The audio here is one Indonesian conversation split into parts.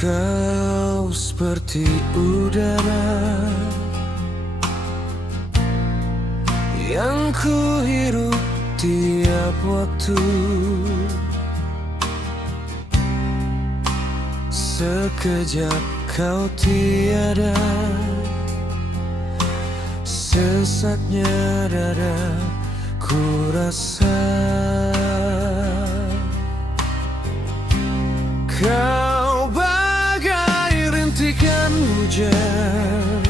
Kau seperti udara yang ku hirup tiap waktu. Sekejap kau tiada, sesaknya dada ku rasa. Kau bagai rintikan hujan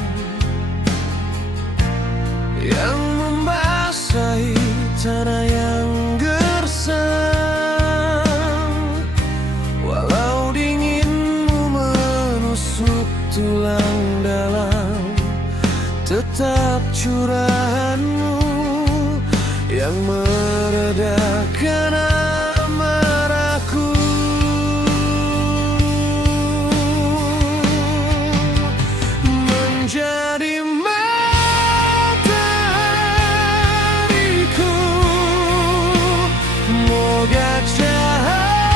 yang membasahi tanah yang gersang. Walau dinginmu menusuk tulang dalam, tetap curahanmu yang meredakan amarahku. Menjadi matahariku, moga cahayamu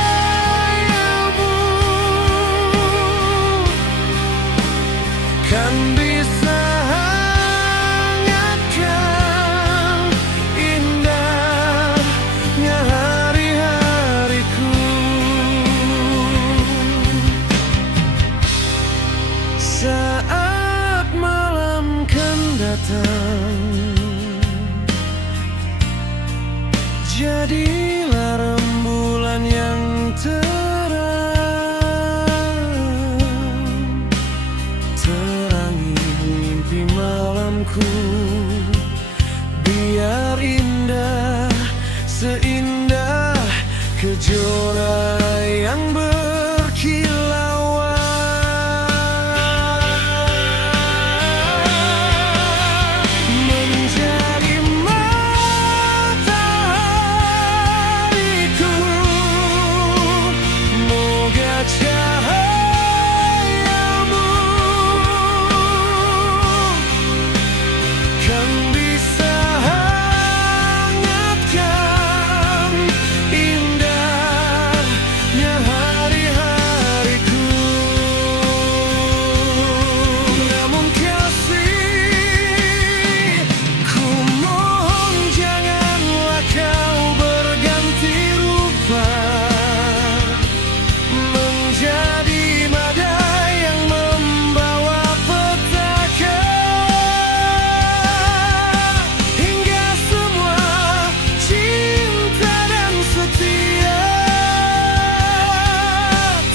kan bisa hangatkan indahnya hari-hariku. Saat malam kan datang, jadilah rembulan yang terang, terangi mimpi malamku, biar indah seindah kejora yang berkilauan. Menjadi matahariku, moga cahayamu kan bisa hangatkan indahnya hari-hariku. Namun kasih, ku mohon janganlah kau berganti rupa, menjadi badai yang membawa petaka, hingga semua cinta dan setia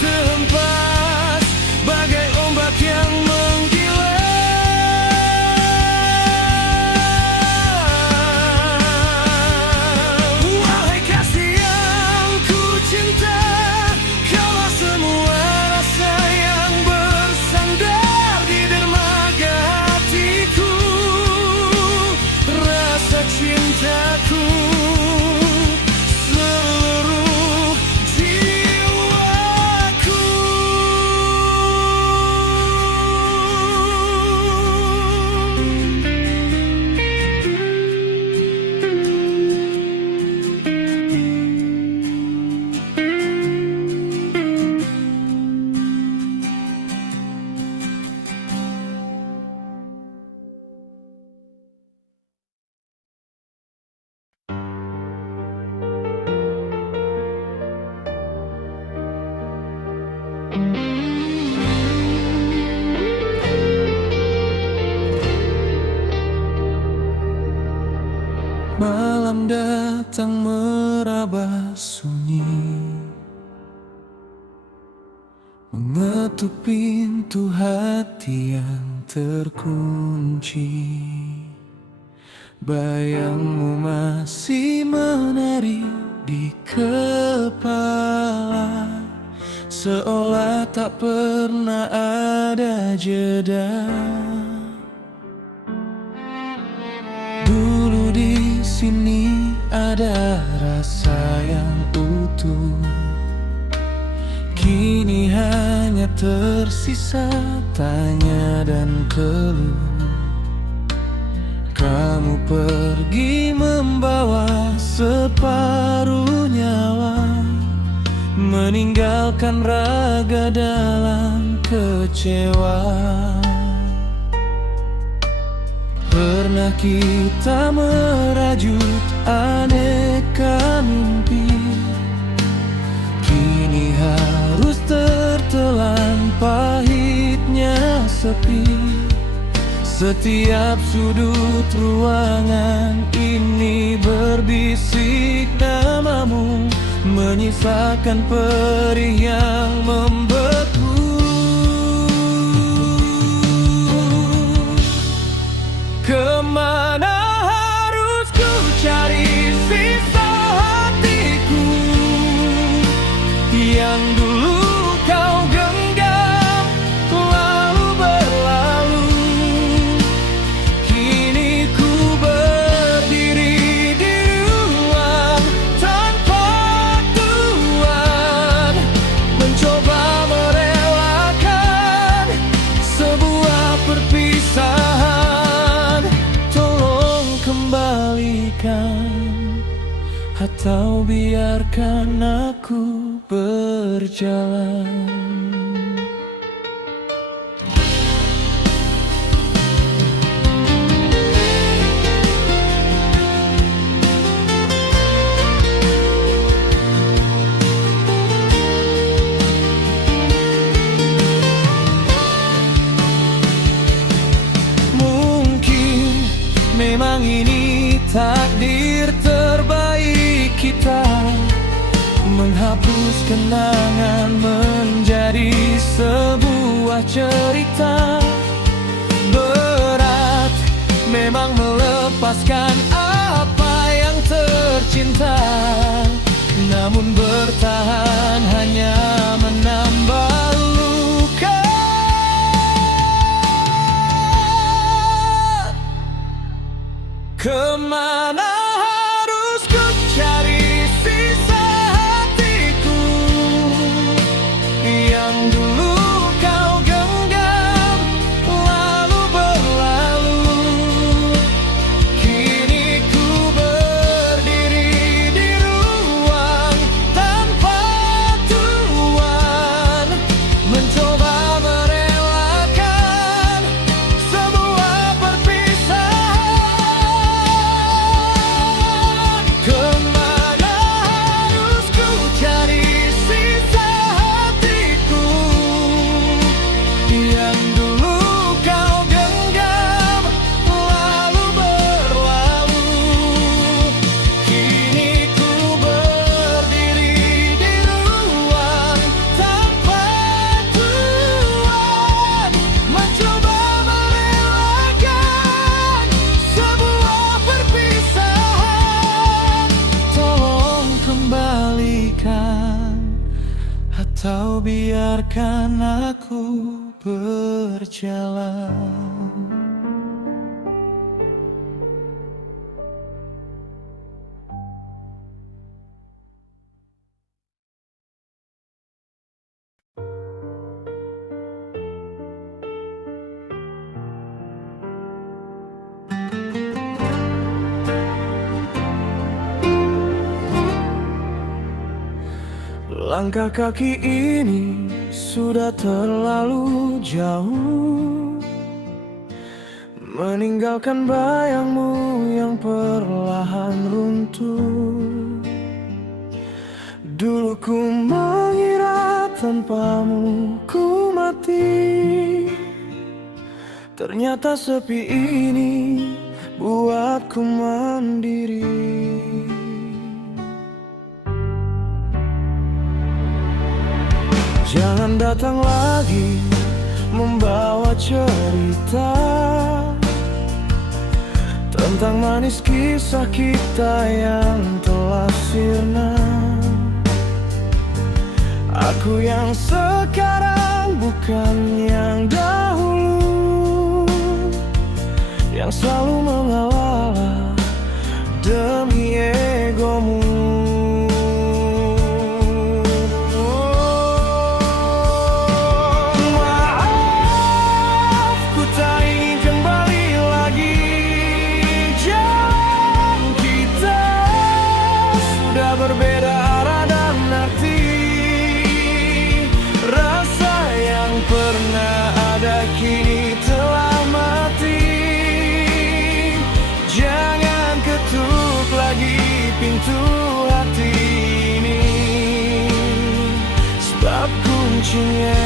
terhempas bagai ombak yang menggila. Wahai kasih yang ku cinta, kaulah semua rasa yang bersandar di dermaga hatiku, rasa cintaku, seluruh jiwaku. Malam datang meraba sunyi, mengetuk pintu hati yang terkunci. Bayangmu masih menari di kepala, seolah tak pernah ada jeda. Dulu di sini ada rasa yang utuh, kini hanya tersisa tanya dan keluh. Kamu pergi membawa separuh nyawa, meninggalkan raga dalam kecewa. Pernah kita merajut aneka mimpi, kini harus tertelan pahitnya sepi. Setiap sudut ruangan ini berbisik namamu, menyisakan perih yang membeku. Kemana harus ku cari sisa hatiku yang dulu kau genggam lalu berlalu. Kini ku berdiri di ruang tanpa tujuan, mencoba merelakan sebuah perpisahan. Tolong kembalikan atau biarkan aku berjalan. Mungkin memang ini takdir terbaik kita, menghapus kenangan menjadi sebuah cerita. Berat memang melepaskan apa yang tercinta, namun bertahan hanya menambah luka. Kemana harus ku cari sisa hatiku yang dulu kau genggam lalu berlalu. Kini ku berdiri di ruang tanpa tujuan, mencoba merelakan sebuah perpisahan. Kemana harus ku cari sisa hatiku yang dulu kau genggam lalu berlalu. Kini ku berdiri di ruang tanpa tujuan, mencoba merelakan sebuah perpisahan. Tolong kembalikan atau biarkan aku berjalan. Langkah kaki ini sudah terlalu jauh, meninggalkan bayangmu yang perlahan runtuh. Dulu ku mengira tanpamu ku mati, ternyata sepi ini buatku mandiri. Jangan datang lagi membawa cerita tentang manis kisah kita yang telah sirna. Aku yang sekarang bukan yang dahulu, yang selalu mengalah demi egomu. Berbeda arah dan arti, kuncinya.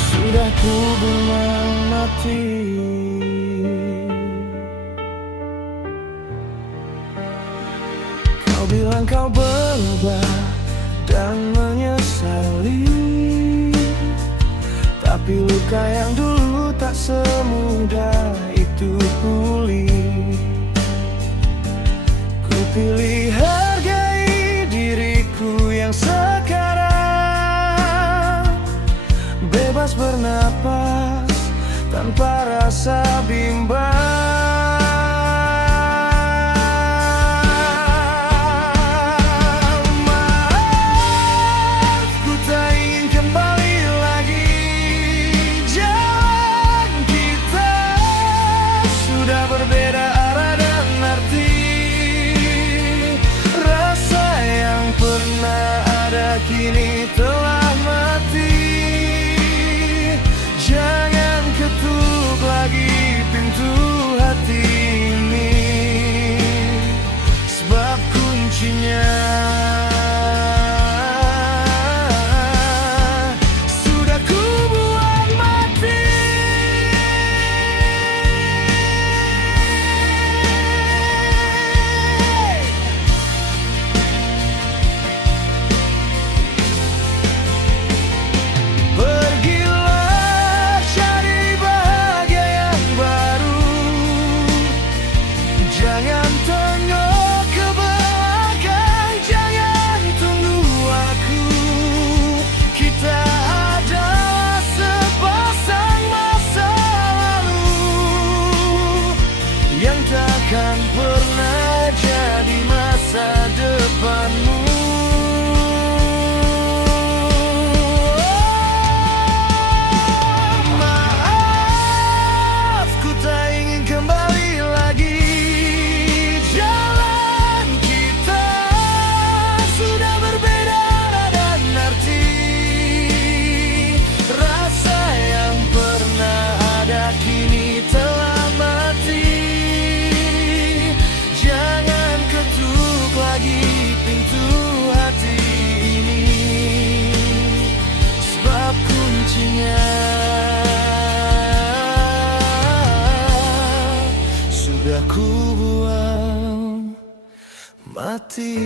Sudah ku bilang mati. Kau bilang kau berubah dan menyesali, tapi luka yang dulu tak semudah itu pulih. Ku pilih hargai diriku yang sekarang, bebas bernapas tanpa rasa bimbang. Kini telah mati. Jangan ketuk lagi pintu hati ini, sebab kuncinya sudah ku buat mati. Kan pernah jadi masa depanmu. Maaf, ku tak ingin kembali lagi. Jalan kita sudah berbeda dan arti. Rasa yang pernah ada kini telah mati. Jangan ketuk lagi pintu hati ini, sebab kuncinya sudah ku buang mati.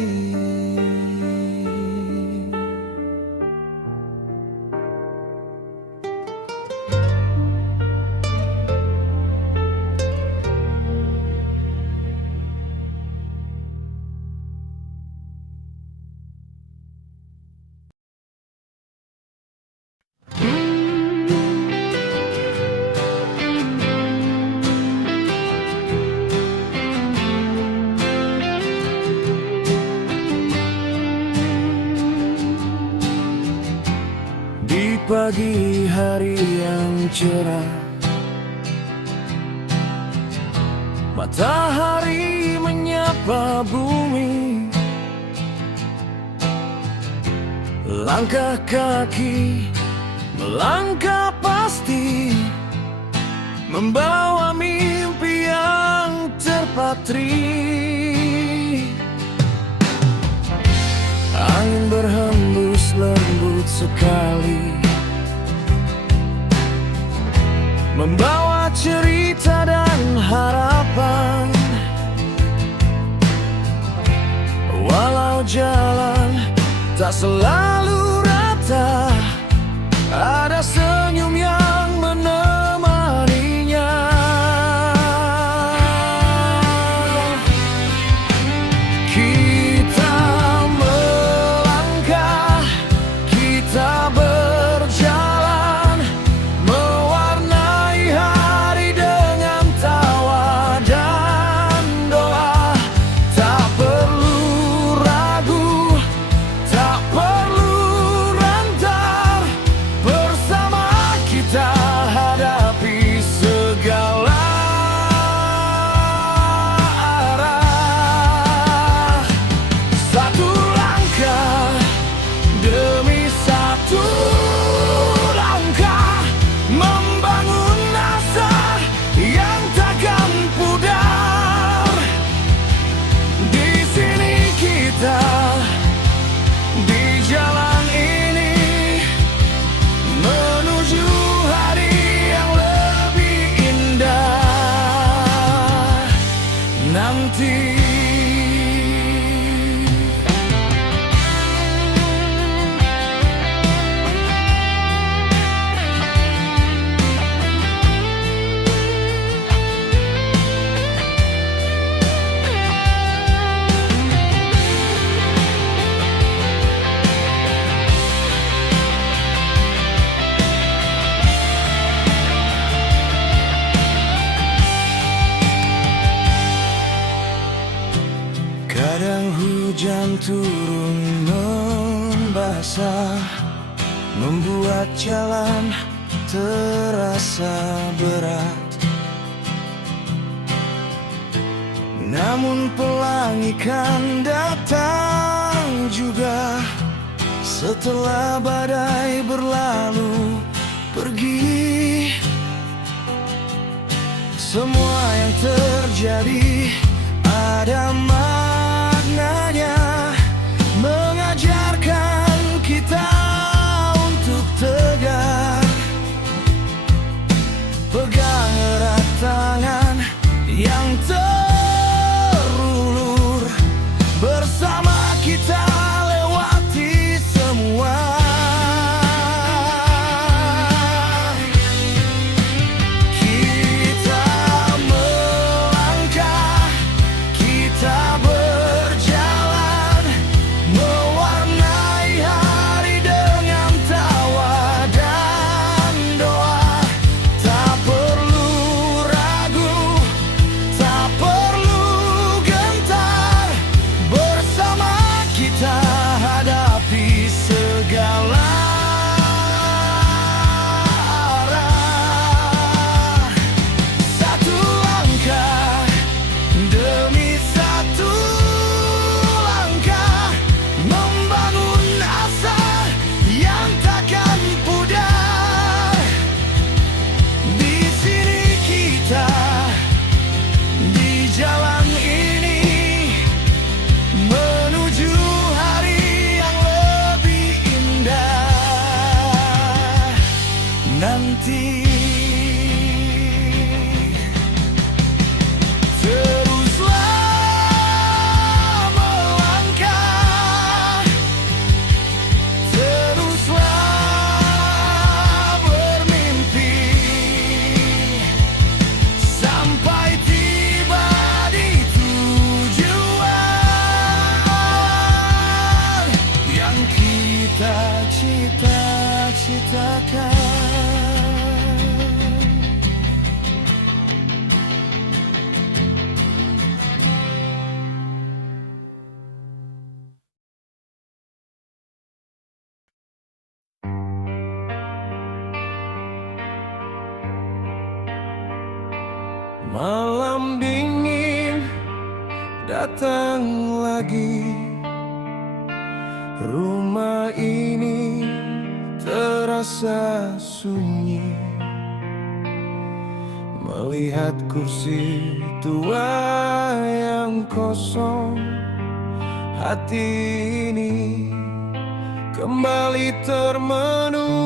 Di pagi hari yang cerah, matahari menyapa bumi. Langkah kaki melangkah pasti, membawa mimpi yang terpatri. Angin berhembus lembut sekali, membawa cerita dan harapan. Walau jalan tak selalu rata, ada senyum yang menemaninya. Kita melangkah, kita berjalan, mewarnai hari dengan tawa dan doa. Tak perlu ragu, tak perlu membasah, membuat jalan terasa berat. Namun pelangi kan datang juga setelah badai berlalu pergi. Semua yang terjadi ada maknanya, mengajarkan kita untuk tegar. Pegang erat tangan yang terulur, bersama kita lewati semua. Kita melangkah, kita berjalan, mewarnai hari dengan tawa dan doa. Tak perlu ragu, tak perlu gentar, bersama kita hadapi segala arah. Satu langkah demi satu langkah, membangun asa yang takkan pudar. Di sini kita, di jalan ini, menuju hari yang lebih indah nanti. Teruslah melangkah, teruslah bermimpi, sampai tiba di tujuan yang kita cita-citakan. Malam dingin datang lagi, rumah ini terasa sunyi. Melihat kursi tua yang kosong, hati ini kembali termenung.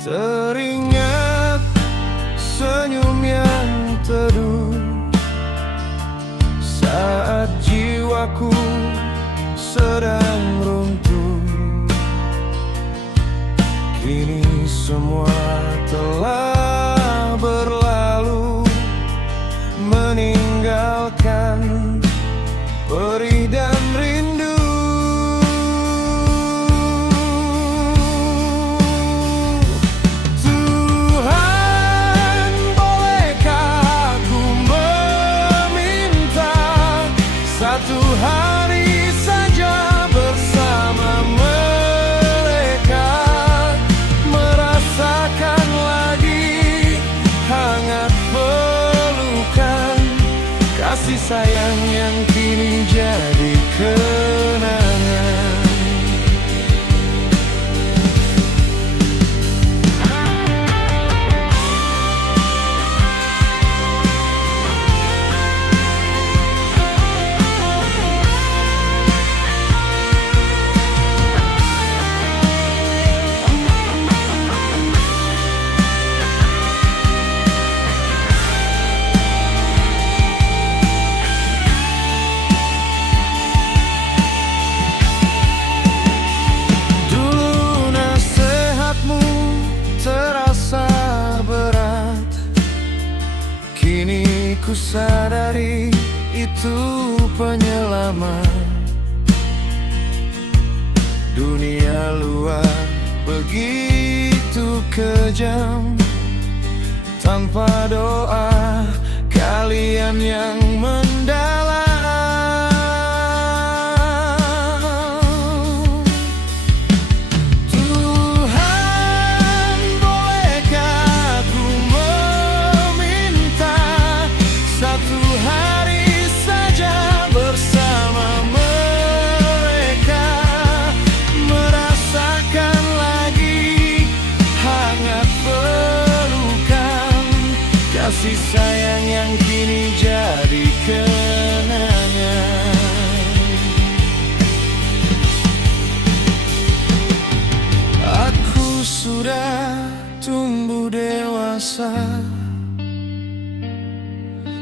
Teringat senyum yang teduh saat jiwaku sedang runtuh. Kini semua telah berlalu, meninggalkan perih dan rindu. Tuhan, bolehkah aku meminta satu hari saja bersama mereka, merasakan lagi hangat pelukan, kasih sayang yang kini jadi kenangan. Ku sadari itu penyelamat. Dunia luar begitu kejam, tanpa doa kalian yang mendalam. Tuhan, bolehkah ku meminta satu hari saja bersama mereka, merasakan lagi hangat pelukan, kasih sayang yang kini jadi kenangan. Aku sudah tumbuh dewasa,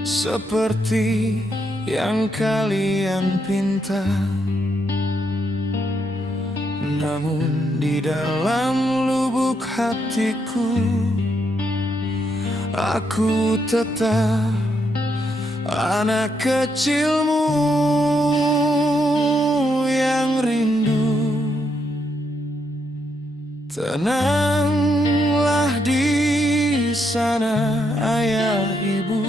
seperti yang kalian pinta. Namun di dalam lubuk hatiku, aku tetap anak kecilmu yang rindu. Tenanglah di sana ayah ibu,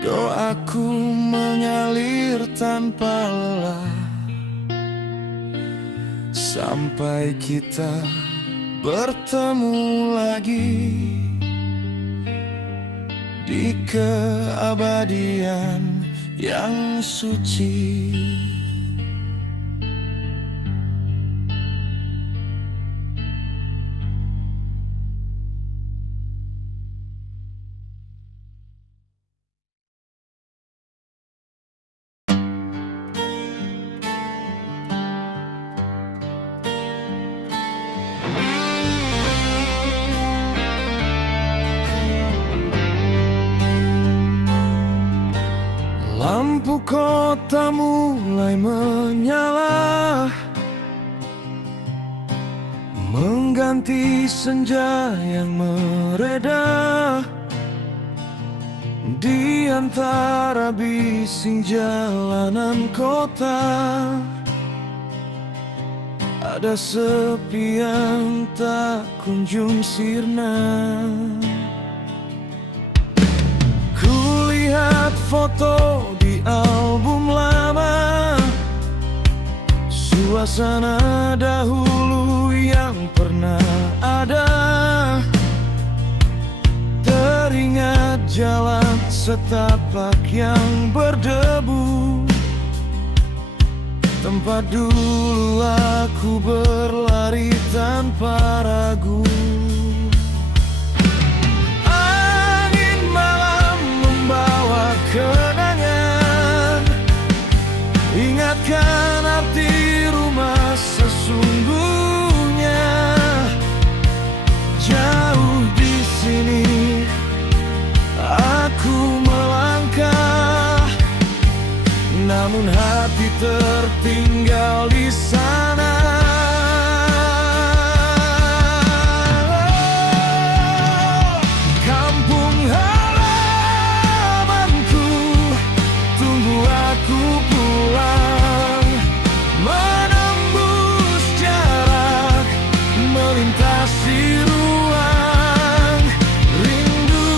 doaku mengalir tanpa lelah, sampai kita bertemu lagi di keabadian yang suci. Lampu kota mulai menyala, mengganti senja yang mereda. Di antara bising jalanan kota, ada sepi yang tak kunjung sirna. Kulihat foto di album lama, suasana dahulu yang pernah ada. Teringat jalan setapak yang berdebu, tempat dulu aku berlari tanpa ragu. Angin malam membawa kenangan, ingatkan arti rumah sesungguhnya. Jauh di sini aku melangkah, namun hati tertinggal di sana. Kampung halamanku, tunggu aku pulang, menembus jarak, melintasi ruang. Rindu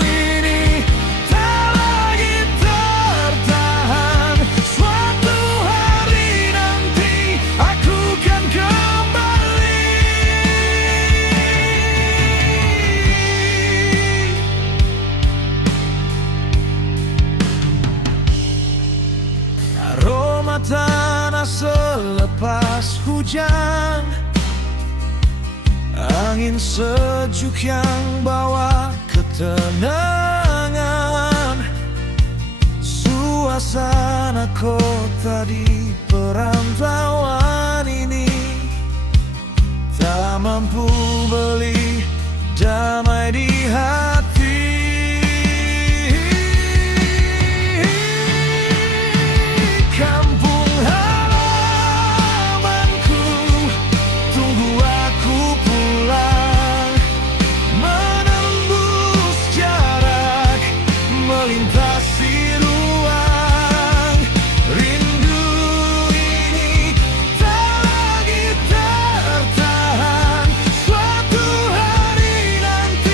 ini tak lagi tertahan, suatu hari nanti aku kan kembali. Aroma tanah selepas hujan, angin sejuk yang bawa ketenangan. Suasana kota di perantauan ini tak mampu beli damai di hati. Kampung halamanku, tunggu aku pulang, menembus jarak, melintasi ruang. Rindu ini tak lagi tertahan, suatu hari nanti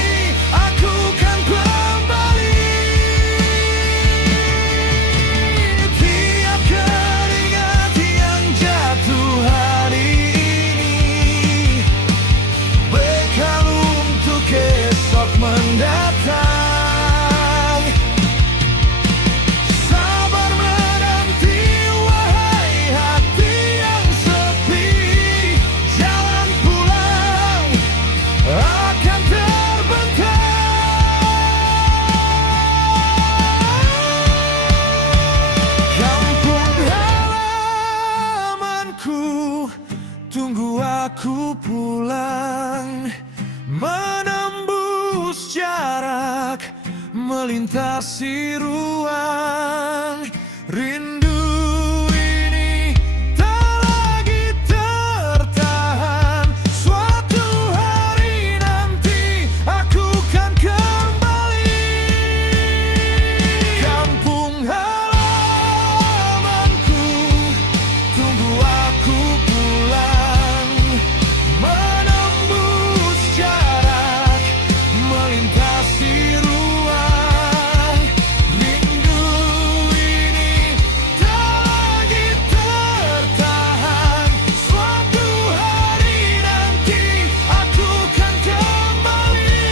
Rindu ini tak lagi tertahan. Suatu hari nanti aku kan kembali. Kampung halamanku, tunggu aku pulang. Menembus jarak, melintasi ruang. Rindu ini tak lagi tertahan. Suatu hari nanti aku kan kembali.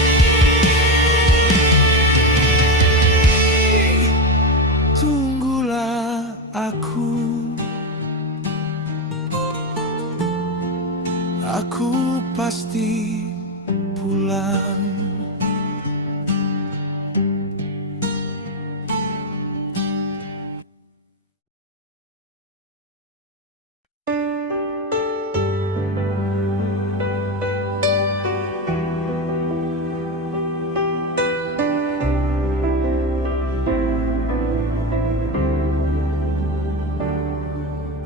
Tunggulah aku pasti pulang.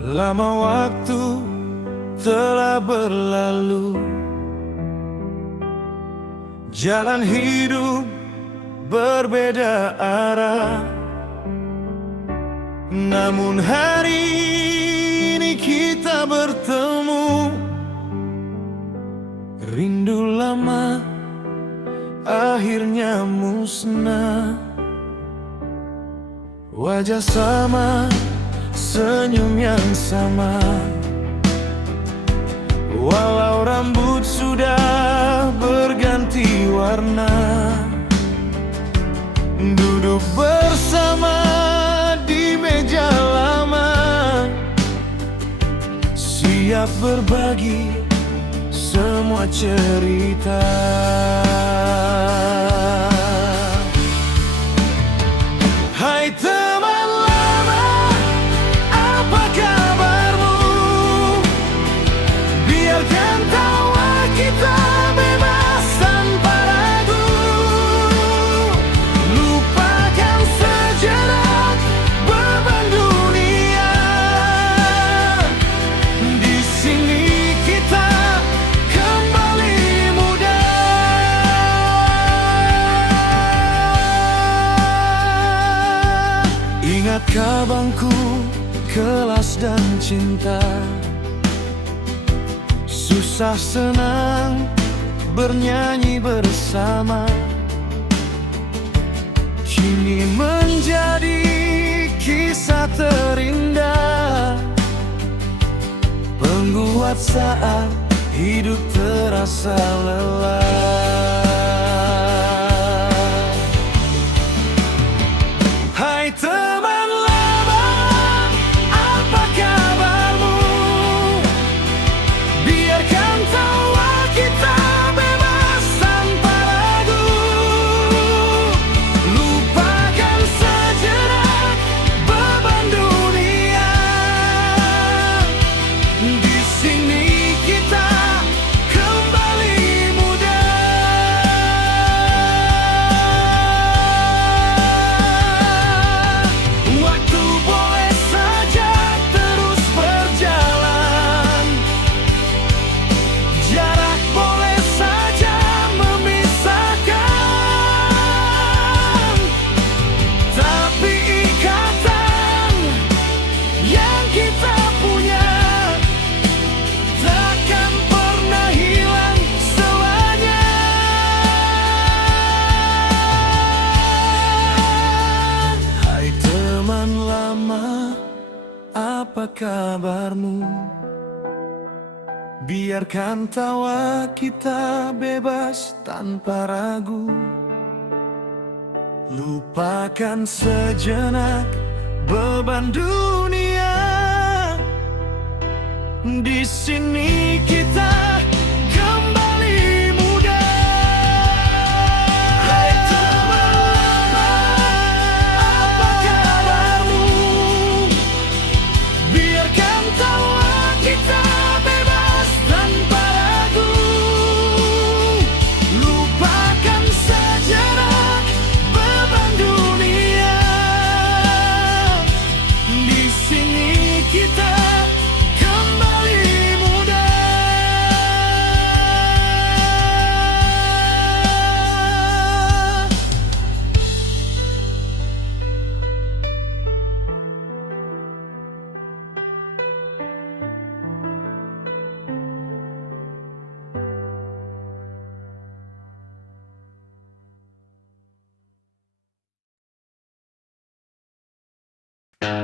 Lama waktu telah berlalu, jalan hidup berbeda arah. Namun hari ini kita bertemu. Rindu lama akhirnya musnah. Wajah sama, senyum yang sama. Walau rambut sudah berganti warna, duduk bersama di meja lama, siap berbagi semua cerita. Hai teman lama, apa kabarmu? Biarkan tawa kita bebas tanpa ragu. Lupakan sejenak beban dunia. Di sini kita kembali muda. Ingatkah bangku, kelas dan cinta? Susah senang bernyanyi bersama, kini menjadi kisah terindah, penguat saat hidup terasa lelah. Hai teman lama, apa kabarmu? Biarkan tawa kita bebas tanpa ragu. Lupakan sejenak beban dunia. Di sini kita kembali muda. Waktu boleh saja terus berjalan, jarak boleh saja memisahkan, tapi ikatan yang kita punya takkan pernah hilang selamanya. Hai teman lama, apa kabarmu? Biarkan tawa kita bebas tanpa ragu. Lupakan sejenak beban dunia. Di sini kita kembali muda. Hai teman lama, apa kabarmu? Biarkan tawa kita bebas tanpa ragu. Lupakan sejenak beban dunia. Lembar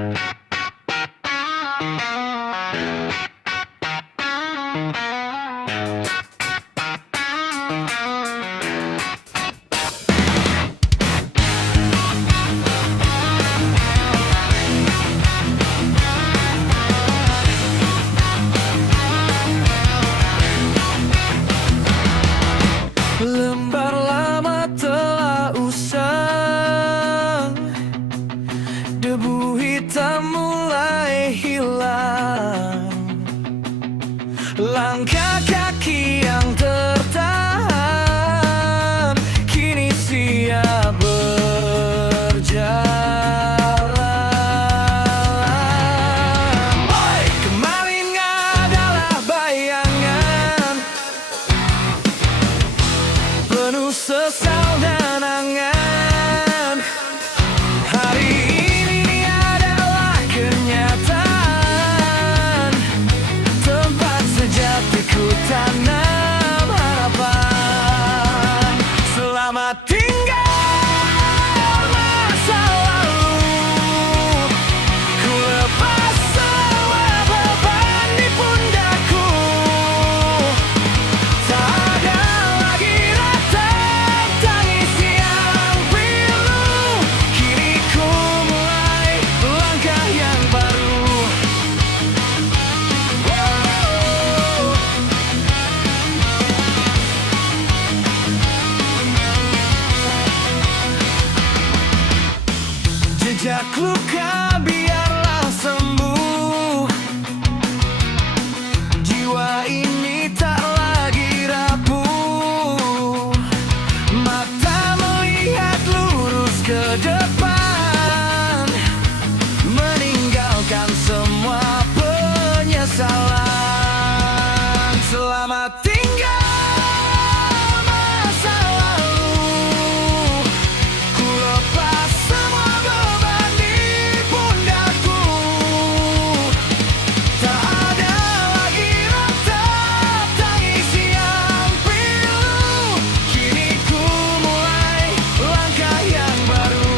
lama telah usang, debu hitam mulai hilang. Langkah kaki yang tertahan kini siap berjalan. Oi, kemarin adalah bayangan penuh sesal dan angan. Hari ini adalah kenyataan, tempat sejatiku tanam harapan. Selamat tinggal masa lalu, ku lepas semua beban di pundakku. Tak ada lagi ratap tangis yang pilu, kini ku mulai langkah yang baru. Jejak luka biarlah sembuh, jiwa ini tak lagi rapuh. Mata melihat lurus ke depan, meninggalkan semua penyesalan. Selamat tinggal masa lalu, ku lepas semua beban di pundakku. Tak ada lagi ratap tangis yang pilu, kini ku mulai langkah yang baru.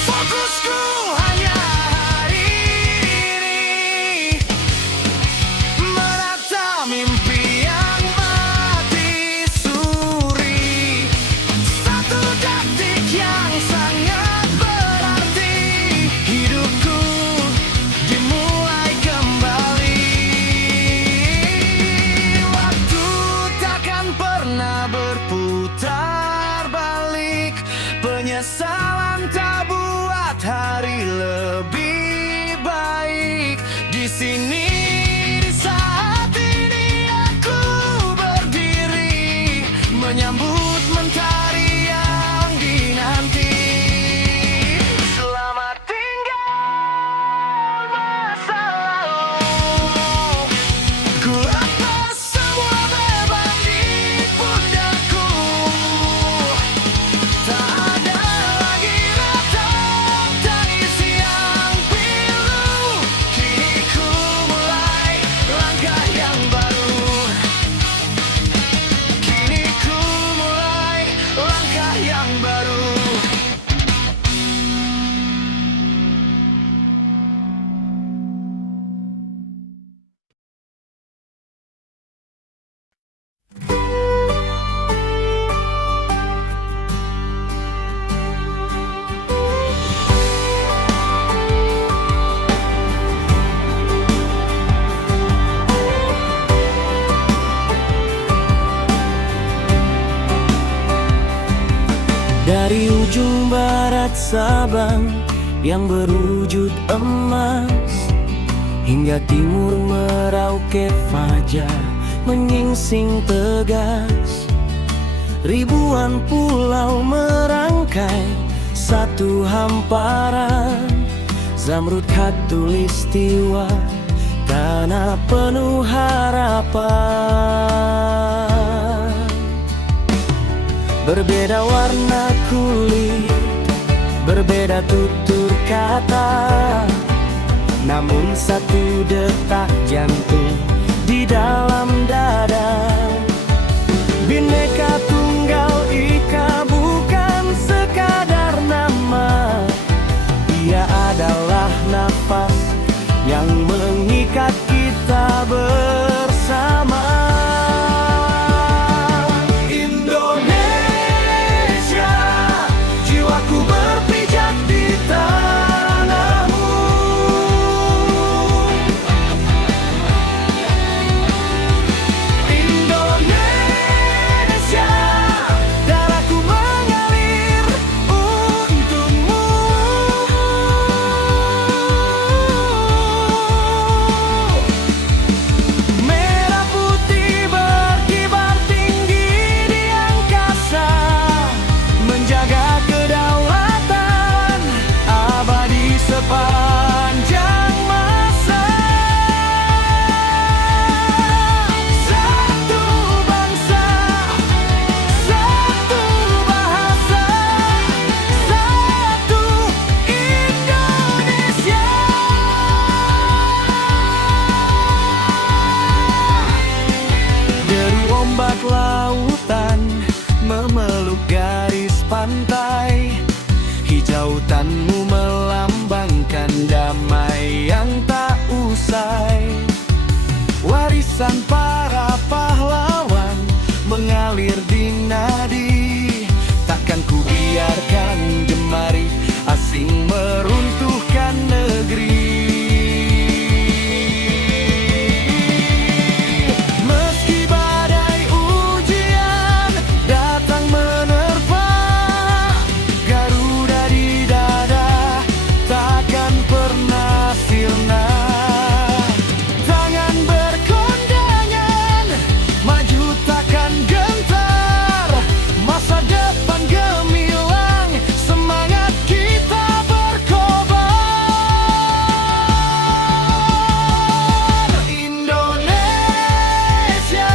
Fokusku hanya hari ini, menata mimpi yang mati suri. Satu detik yang sangat berarti, hidupku dimulai kembali. Waktu takkan pernah berputar balik, penyesalan tak buat hari lebih baik. Di sini, di saat ini aku berdiri, menyambut mentari yang dinanti. Selamat tinggal masa lalu, ku lepas semua beban di pundakku. Tak ada lagi ratap tangis yang pilu, kini ku mulai langkah yang baru. Kini ku mulai langkah yang baru. Dari ujung barat Sabang yang berwujud emas, hingga timur Merauke Fajar menyingsing tegas. Ribuan pulau merangkai satu hamparan, Zamrud khatulistiwa, tanah penuh harapan. Berbeda warna kulit, berbeda tutur kata, namun satu detak jantung di dalam dada. Bhinneka Tunggal Ika garis pantai. Hijautanmu melambangkan damai yang tak usai. Warisan para pahlawan mengalir di nadi. Takkan ku biarkan jemari asing meruntuhkan negeri. Meski badai ujian datang menerpa, Garuda di dada takkan pernah sirna. Tangan berkondangan, maju takkan gentar. Masa depan gemilang, semangat kita berkobar. Indonesia,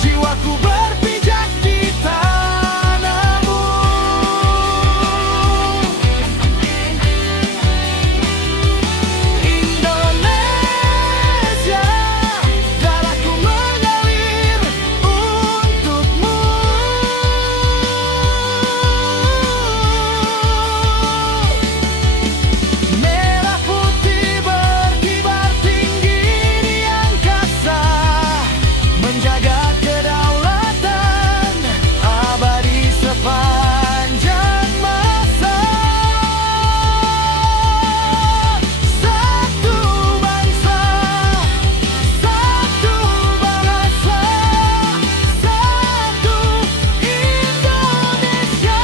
jiwaku berpijak di tanahmu. Indonesia, darahku mengalir untukmu. Merah putih berkibar tinggi di angkasa, menjaga kedaulatan abadi sepanjang masa. Satu bangsa, satu bahasa, satu Indonesia.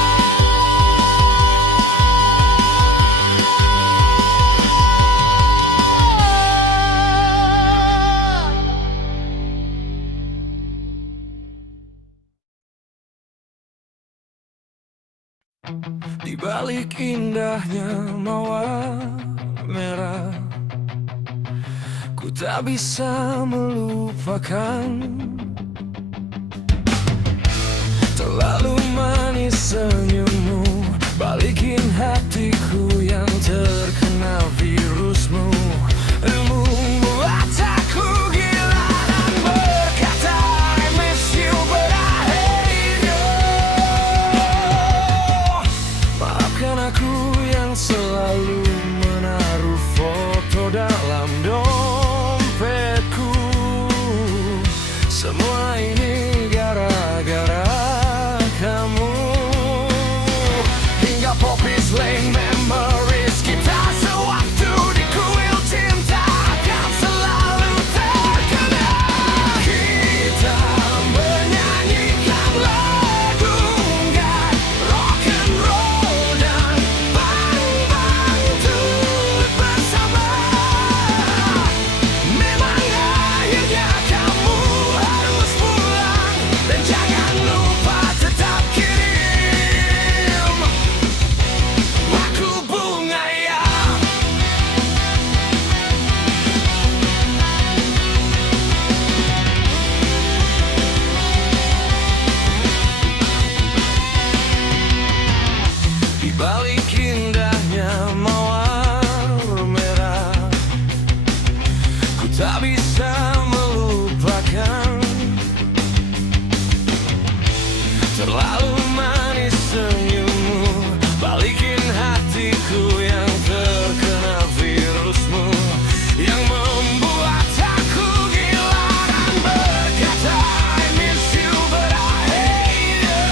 Di balik indahnya mawar merah, ku tak bisa melupakan. Terlalu manis senyummu, balikin hatiku yang terkena virusmu. Ilmu membuat aku gila dan berkata I miss you but I hate you. Maafkan aku yang selalu menaruh foto dalam dompetku. Semua ini gara-gara kamu. Hingga popis lane memories kita sewaktu di kuil cinta akan selalu terkenang. Kita menyanyikan lagu enggak rock and roll dan bang-bang turut bersama. Memang akhirnya kamu harus pulang, dan jangan lupa tetap kirim aku bunga ya. Di balik indahnya mawar merah, ku tak bisa melupakan. Terlalu manis senyummu, balikin hatiku yang terkena virusmu, yang membuat aku gila dan berkata I miss you but I hate you.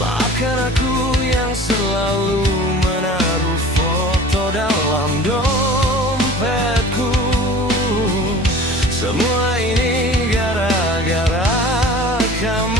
Maafkan aku yang selalu menaruh foto dalam dompetku. Semua ini gara-gara kamu.